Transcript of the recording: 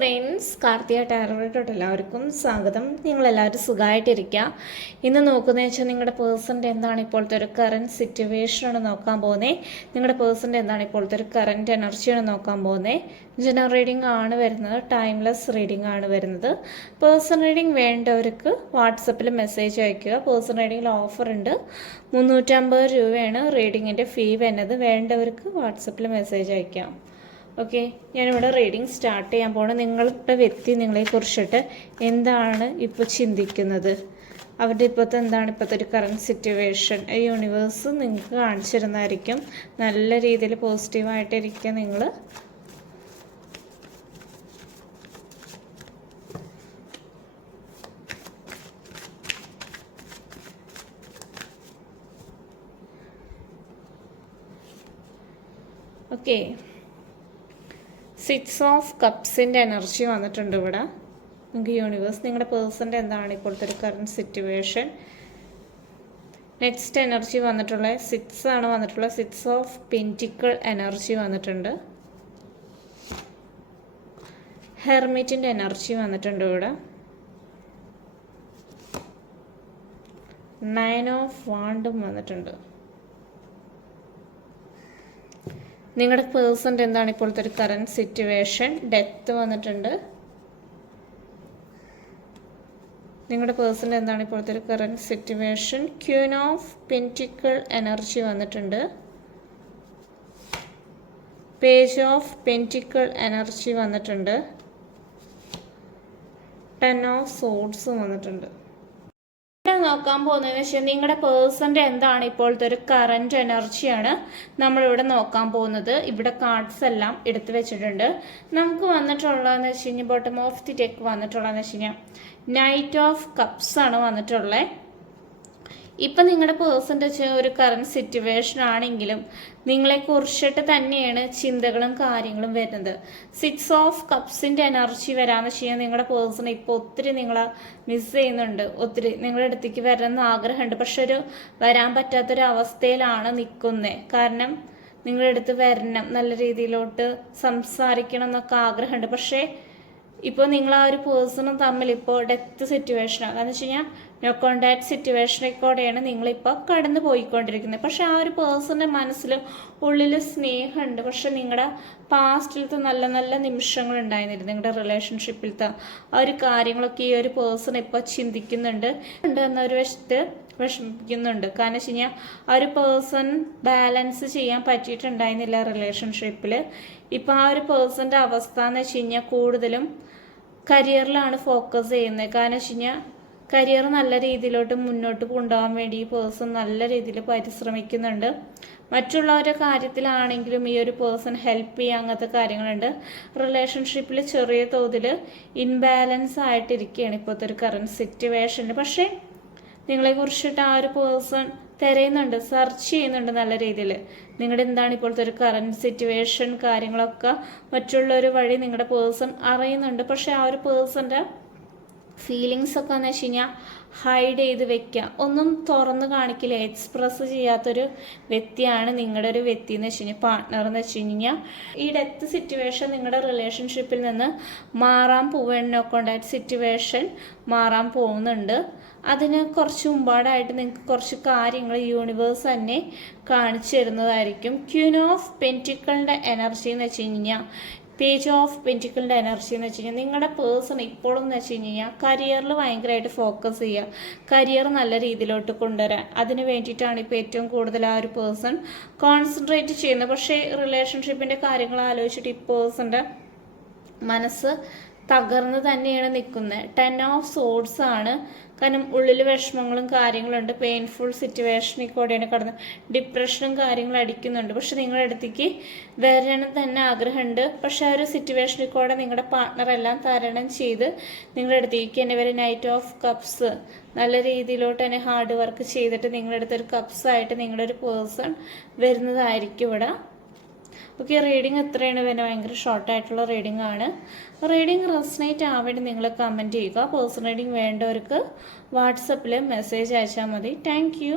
Friends, Karthika tarot എല്ലാവർക്കും സ്വാഗതം. നിങ്ങളെല്ലാവരും സുഖമായിട്ടിരിക്കുക. ഇന്ന് നോക്കുന്നത് വെച്ചാൽ നിങ്ങളുടെ പേഴ്സൻ്റെ എന്താണ് ഇപ്പോഴത്തെ ഒരു കറൻറ്റ് സിറ്റുവേഷനാണ് നോക്കാൻ പോകുന്നത്. നിങ്ങളുടെ പേഴ്സൻ്റെ എന്താണ് ഇപ്പോഴത്തെ ഒരു കറൻറ്റ് എനർജിയാണ് നോക്കാൻ പോകുന്നത്. ജനറൽ റീഡിംഗ് ആണ് വരുന്നത്, ടൈംലെസ് റീഡിംഗ് ആണ് വരുന്നത്. പേഴ്സൺ റീഡിംഗ് വേണ്ടവർക്ക് വാട്സപ്പിൽ മെസ്സേജ് അയയ്ക്കുക. പേഴ്സൺ റീഡിങ്ങിൽ ഓഫർ ഉണ്ട്, 350 രൂപയാണ് റീഡിങ്ങിൻ്റെ ഫീ വരുന്നത്. വേണ്ടവർക്ക് വാട്സപ്പിൽ മെസ്സേജ് അയയ്ക്കാം. ഓക്കെ, ഞാനിവിടെ റീഡിങ് സ്റ്റാർട്ട് ചെയ്യാൻ പോകണം. നിങ്ങളുടെ വ്യക്തി നിങ്ങളെക്കുറിച്ചിട്ട് എന്താണ് ഇപ്പോൾ ചിന്തിക്കുന്നത്, അവരുടെ ഇപ്പോഴത്തെ എന്താണ് ഇപ്പോഴത്തെ ഒരു കറൻറ്റ് സിറ്റുവേഷൻ, ഈ യൂണിവേഴ്സ് നിങ്ങൾക്ക് കാണിച്ചിരുന്നതായിരിക്കും. നല്ല രീതിയിൽ പോസിറ്റീവായിട്ടിരിക്കുക നിങ്ങൾ. ഓക്കെ, 6 ഓഫ് കപ്സിൻ്റെ എനർജി വന്നിട്ടുണ്ട് ഇവിടെ. നിങ്ങൾക്ക് യൂണിവേഴ്സ് നിങ്ങളുടെ പേഴ്സൻ്റെ എന്താണ് ഇപ്പോഴത്തെ ഒരു കറൻറ്റ് സിറ്റുവേഷൻ. നെക്സ്റ്റ് എനർജി വന്നിട്ടുള്ളത് 6 ആണ് വന്നിട്ടുള്ളത്. 6 ഓഫ് പെൻറ്റിക്കിൾ എനർജി വന്നിട്ടുണ്ട്. ഹെർമിറ്റിൻ്റെ എനർജി വന്നിട്ടുണ്ട് ഇവിടെ. 9 ഓഫ് വാണ്ടും വന്നിട്ടുണ്ട്. നിങ്ങളുടെ പേഴ്സൻ്റെ എന്താണ് ഇപ്പോഴത്തെ ഒരു കറൻറ്റ് സിറ്റുവേഷൻ. ഡെത്ത് വന്നിട്ടുണ്ട്. നിങ്ങളുടെ പേഴ്സൻ്റെ എന്താണ് ഇപ്പോഴത്തെ ഒരു current situation. Queen of pentacle energy വന്നിട്ടുണ്ട്. പേജ് ഓഫ് പെൻറ്റിക്കിൾ എനർജി വന്നിട്ടുണ്ട്. 10 ഓഫ് സോഡ്സ് വന്നിട്ടുണ്ട്. നോക്കാൻ പോകുന്നതെന്ന് വെച്ചാൽ നിങ്ങളുടെ പേഴ്സൻ്റെ എന്താണ് ഇപ്പോഴത്തെ ഒരു കറൻറ്റ് എനർജിയാണ് നമ്മളിവിടെ നോക്കാൻ പോകുന്നത്. ഇവിടെ കാർഡ്സ് എല്ലാം എടുത്തു വെച്ചിട്ടുണ്ട്. നമുക്ക് വന്നിട്ടുള്ളതെന്ന് വെച്ച് കഴിഞ്ഞാൽ ബോട്ടം ഓഫ് ദി ഡെക്ക് വന്നിട്ടുള്ളതെന്ന് വെച്ച് കഴിഞ്ഞാൽ നൈറ്റ് ഓഫ് കപ്സ് ആണ് വന്നിട്ടുള്ളത്. ഇപ്പം നിങ്ങളുടെ പേഴ്സൻ്റെ ഒരു കറൻറ്റ് സിറ്റുവേഷൻ ആണെങ്കിലും നിങ്ങളെക്കുറിച്ചിട്ട് തന്നെയാണ് ചിന്തകളും കാര്യങ്ങളും വരുന്നത്. 6 ഓഫ് കപ്സിൻ്റെ എനർജി വരാമെന്ന് വെച്ച് കഴിഞ്ഞാൽ നിങ്ങളുടെ പേഴ്സൺ ഇപ്പോൾ ഒത്തിരി നിങ്ങളെ മിസ് ചെയ്യുന്നുണ്ട്. ഒത്തിരി നിങ്ങളുടെ അടുത്തേക്ക് വരണമെന്ന് ആഗ്രഹമുണ്ട്, പക്ഷെ വരാൻ പറ്റാത്തൊരു അവസ്ഥയിലാണ് നിൽക്കുന്നത്. കാരണം നിങ്ങളുടെ അടുത്ത് വരണം, നല്ല രീതിയിലോട്ട് സംസാരിക്കണം എന്നൊക്കെ ആഗ്രഹമുണ്ട്. പക്ഷേ ഇപ്പോൾ നിങ്ങൾ ആ ഒരു പേഴ്സണും തമ്മിൽ ഇപ്പോൾ ഡെത്ത് സിറ്റുവേഷനാണ്. കാരണം വെച്ച് കഴിഞ്ഞാൽ നോ കോണ്ടാക്ട് സിറ്റുവേഷനിൽ കൂടെയാണ് നിങ്ങളിപ്പോൾ കടന്നു പോയിക്കൊണ്ടിരിക്കുന്നത്. പക്ഷെ ആ ഒരു പേഴ്സൻ്റെ മനസ്സിൽ ഉള്ളിൽ സ്നേഹമുണ്ട്. പക്ഷെ നിങ്ങളുടെ പാസ്റ്റിലത്തെ നല്ല നല്ല നിമിഷങ്ങൾ ഉണ്ടായിരുന്നില്ല, നിങ്ങളുടെ റിലേഷൻഷിപ്പിലത്തെ ആ ഒരു കാര്യങ്ങളൊക്കെ ഈ ഒരു പേഴ്സൺ ഇപ്പോൾ ചിന്തിക്കുന്നുണ്ട് എന്നൊരു വശത്ത് വിഷമിക്കുന്നുണ്ട്. കാരണം വെച്ച് കഴിഞ്ഞാൽ ആ ഒരു പേഴ്സൺ ബാലൻസ് ചെയ്യാൻ പറ്റിയിട്ടുണ്ടായിരുന്നില്ല റിലേഷൻഷിപ്പിൽ. ഇപ്പോൾ ആ ഒരു പേഴ്സൻ്റെ അവസ്ഥ എന്ന് വെച്ച് കഴിഞ്ഞാൽ കൂടുതലും കരിയറിലാണ് ഫോക്കസ് ചെയ്യുന്നത്. കാരണം വെച്ച് കഴിഞ്ഞാൽ കരിയർ നല്ല രീതിയിലോട്ട് മുന്നോട്ട് കൊണ്ടുപോകാൻ വേണ്ടി ഈ പേഴ്സൺ നല്ല രീതിയിൽ പരിശ്രമിക്കുന്നുണ്ട്. മറ്റുള്ളവരുടെ കാര്യത്തിലാണെങ്കിലും ഈ ഒരു പേഴ്സൺ ഹെൽപ്പ് ചെയ്യുക, അങ്ങനത്തെ കാര്യങ്ങളുണ്ട്. റിലേഷൻഷിപ്പിൽ ചെറിയ തോതിൽ ഇൻബാലൻസ് ആയിട്ടിരിക്കുകയാണ് ഇപ്പോഴത്തെ ഒരു കറൻറ്റ് സിറ്റുവേഷനിൽ. പക്ഷേ നിങ്ങളെക്കുറിച്ചിട്ട് ആ ഒരു പേഴ്സൺ തിരയുന്നുണ്ട്, സെർച്ച് ചെയ്യുന്നുണ്ട് നല്ല രീതിയിൽ. നിങ്ങളുടെ എന്താണ് ഇപ്പോഴത്തെ ഒരു കറൻറ്റ് സിറ്റുവേഷൻ കാര്യങ്ങളൊക്കെ മറ്റുള്ളൊരു വഴി നിങ്ങളുടെ പേഴ്സൺ അറിയുന്നുണ്ട്. പക്ഷെ ആ ഒരു പേഴ്സൻ്റെ ഫീലിങ്സ് ഒക്കെ എന്ന് വെച്ച് കഴിഞ്ഞാൽ ഹൈഡ് ചെയ്ത് വെക്കുക, ഒന്നും തുറന്ന് കാണിക്കില്ല, എക്സ്പ്രസ് ചെയ്യാത്തൊരു വ്യക്തിയാണ് നിങ്ങളുടെ ഒരു വ്യക്തി എന്ന് വെച്ച് കഴിഞ്ഞാൽ പാർട്ട്ണർ എന്ന് വെച്ച് കഴിഞ്ഞാൽ. ഈ ഡെത്ത് സിറ്റുവേഷൻ നിങ്ങളുടെ റിലേഷൻഷിപ്പിൽ നിന്ന് മാറാൻ പോവുക, കോണ്ടാക്ട് സിറ്റുവേഷൻ മാറാൻ പോകുന്നുണ്ട്. അതിന് കുറച്ച് മുമ്പാടായിട്ട് നിങ്ങൾക്ക് കുറച്ച് കാര്യങ്ങൾ യൂണിവേഴ്സ് തന്നെ കാണിച്ചു തരുന്നതായിരിക്കും. ക്വീൻ ഓഫ് പെൻറ്റിക്കിളിൻ്റെ എനർജി എന്ന് വെച്ച് കഴിഞ്ഞാൽ പേജ് ഓഫ് പെൻറ്റിക്കിളിൻ്റെ എനർജി എന്ന് വെച്ച് കഴിഞ്ഞാൽ നിങ്ങളുടെ പേഴ്സൺ ഇപ്പോഴും എന്ന് വെച്ച് കഴിഞ്ഞാൽ കരിയറിൽ ഭയങ്കരമായിട്ട് ഫോക്കസ് ചെയ്യുക, കരിയർ നല്ല രീതിയിലോട്ട് കൊണ്ടുവരാൻ. അതിന് വേണ്ടിയിട്ടാണ് ഇപ്പോൾ ഏറ്റവും കൂടുതൽ ആ ഒരു പേഴ്സൺ കോൺസെൻട്രേറ്റ് ചെയ്യുന്നത്. പക്ഷേ റിലേഷൻഷിപ്പിൻ്റെ കാര്യങ്ങൾ ആലോചിച്ചിട്ട് ഈ പേഴ്സൻ്റെ മനസ്സ് തകർന്ന് തന്നെയാണ് നിൽക്കുന്നത്. 10 ഓഫ് സോഡ്സ് ആണ്. കാരണം ഉള്ളിൽ വിഷമങ്ങളും കാര്യങ്ങളുണ്ട്, പെയിൻഫുൾ സിറ്റുവേഷനിൽ കൂടെയാണ് കടന്ന് ഡിപ്രഷനും കാര്യങ്ങളും അടിക്കുന്നുണ്ട്. പക്ഷെ നിങ്ങളുടെ അടുത്തേക്ക് വരണം തന്നെ ആഗ്രഹമുണ്ട്. പക്ഷെ ആ ഒരു സിറ്റുവേഷനിൽ കൂടെ നിങ്ങളുടെ പാർട്ട്ണർ എല്ലാം തരണം ചെയ്ത് നിങ്ങളുടെ അടുത്തേക്ക് തന്നെ വരെ നൈറ്റ് ഓഫ് കപ്സ് നല്ല രീതിയിലോട്ട് തന്നെ ഹാർഡ് വർക്ക് ചെയ്തിട്ട് നിങ്ങളുടെ അടുത്തൊരു കപ്സായിട്ട് നിങ്ങളുടെ ഒരു പേഴ്സൺ വരുന്നതായിരിക്കും ഇവിടെ. ഓക്കെ, റീഡിങ് എത്രയാണ് വരുന്നത്? ഭയങ്കര ഷോർട്ടായിട്ടുള്ള റീഡിംഗ് ആണ്. റീഡിംഗ് റെസനേറ്റ് ആവാൻ വേണ്ടി നിങ്ങൾ കമൻറ്റ് ചെയ്യുക. പേഴ്സണൽ റീഡിംഗ് വേണ്ടവർക്ക് വാട്സപ്പിൽ മെസ്സേജ് അയച്ചാൽ മതി. Thank you.